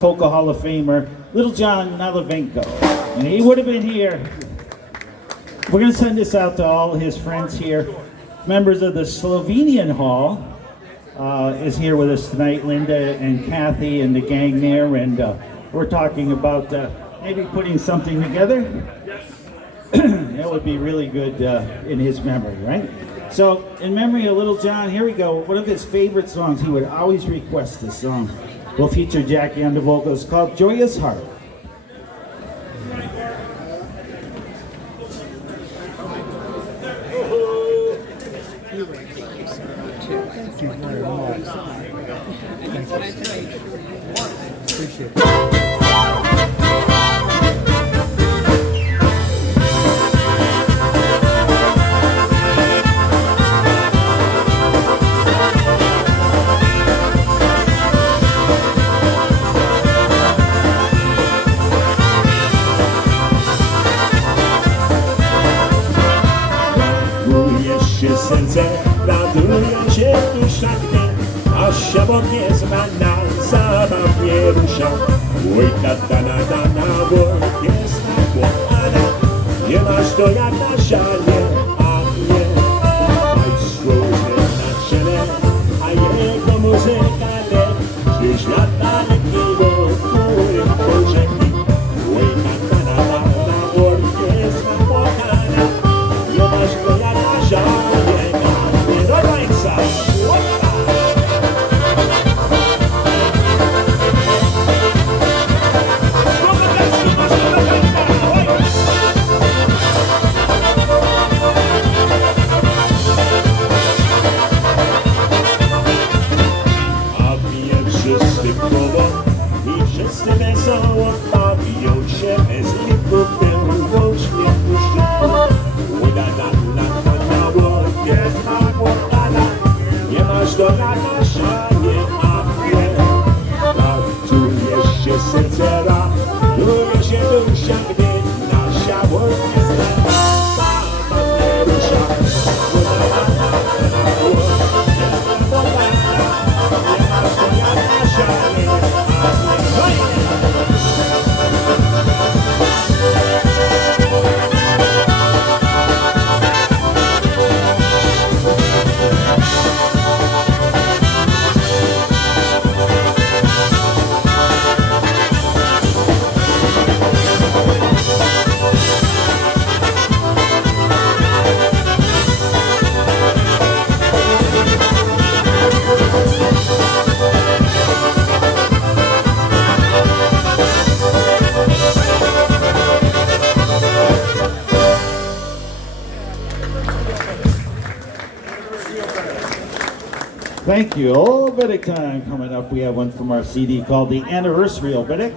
Polka Hall of Famer, Little John Nalavenko. And he would have been here. We're going to send this out to all his friends here. Members of the Slovenian Hall is here with us tonight, Linda and Kathy and the gang there. And we're talking about maybe putting something together. That would be really good in his memory, right? So, in memory of Little John, here we go. One of his favorite songs, he would always request this song. We'll feature Jackie on the vocals, called Joyous Heart. Thank you very much. Thank you. Appreciate it. Serce radują się duszami, a szabok nie zmana, zabaw nie rusza. Oj, tata na work jest nakładana, nie masz to jak na szanie, a nie. Maestros na czele, a jego muzyka lep, gdzieś na dalekiego, którym pożegni. Oj, tata na work jest nakładana, nie masz to jak na szanie. Wszyscy koło i wszyscy wesoło bawią się bez liku, pełną śmiechu szczytu. Udana na work jest nakładana, nie masz do nagaszania, a nie. Czujesz się serce czuje się dusza, gdy nasza work jest nakładana, sama nie rusza. Udana na work jest nakładana, nie masz do nagaszania. Thank you. Obedic time coming up. We have one from our CD called The Anniversary Obedic.